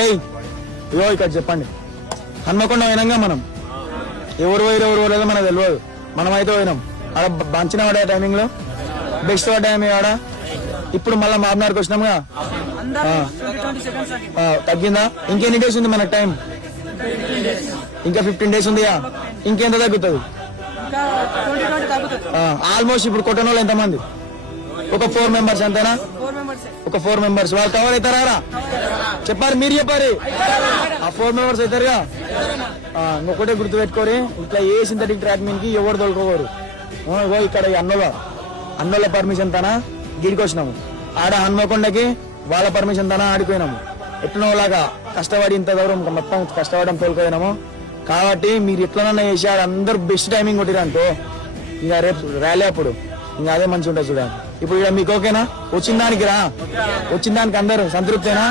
అరే ఇగో ఇక్కడ చెప్పండి, హన్మకొండ పోయినాగా మనం, ఎవరు పోయిరు ఎవరు పోలేదో మనకు తెలియదు, మనమైతే పోయినాం. ఆడ బంచిన పడే టైమింగ్ లో బెస్ట్ టైం ఆడ. ఇప్పుడు మళ్ళీ మాబ్నార్కి వచ్చినాముగా, తగ్గిందా? ఇంకెన్ని డేస్ ఉంది మనకు టైం? ఇంకా 15 డేస్ ఉందిగా, ఇంకెంత తగ్గుతుంది? ఆల్మోస్ట్ ఇప్పుడు కొట్టని వాళ్ళు ఎంతమంది? ఒక 4 మెంబర్స్ అంతేనా? ఒక 4 మెంబర్స్ వాళ్ళు కవర్ అవుతారా? చెప్పారు, మీరు చెప్పారు. ఆ 4 మెంబర్స్ అవుతారుగా. ఇంకొకటే గుర్తు పెట్టుకోరు, ఇట్లా ఏ సింథటిక్ ట్రాక్ మీన్కి ఎవరు తోలుకోరు. ఇక్కడ అన్నోళ్ళ పర్మిషన్ తన గిడికి వచ్చినాము, ఆడ హన్మకొండకి వాళ్ళ పర్మిషన్ తన ఆడిపోయినాము. ఎట్లనోలాగా కష్టపడి ఇంత దూరం మొత్తం కష్టపడడం తోలుకోయినాము. కాబట్టి మీరు ఎట్లనన్నా చేసి ఆడ అందరూ బెస్ట్ టైమింగ్ కొట్టిరనుకో, ఇంకా రేపు ర్యాలీ అప్పుడు ఇంకా అదే మంచి ఉంటుంది చూడండి. ఇప్పుడు ఇక మీకు ఓకేనా? వచ్చిన దానికి అందరూ సంతృప్తేనా?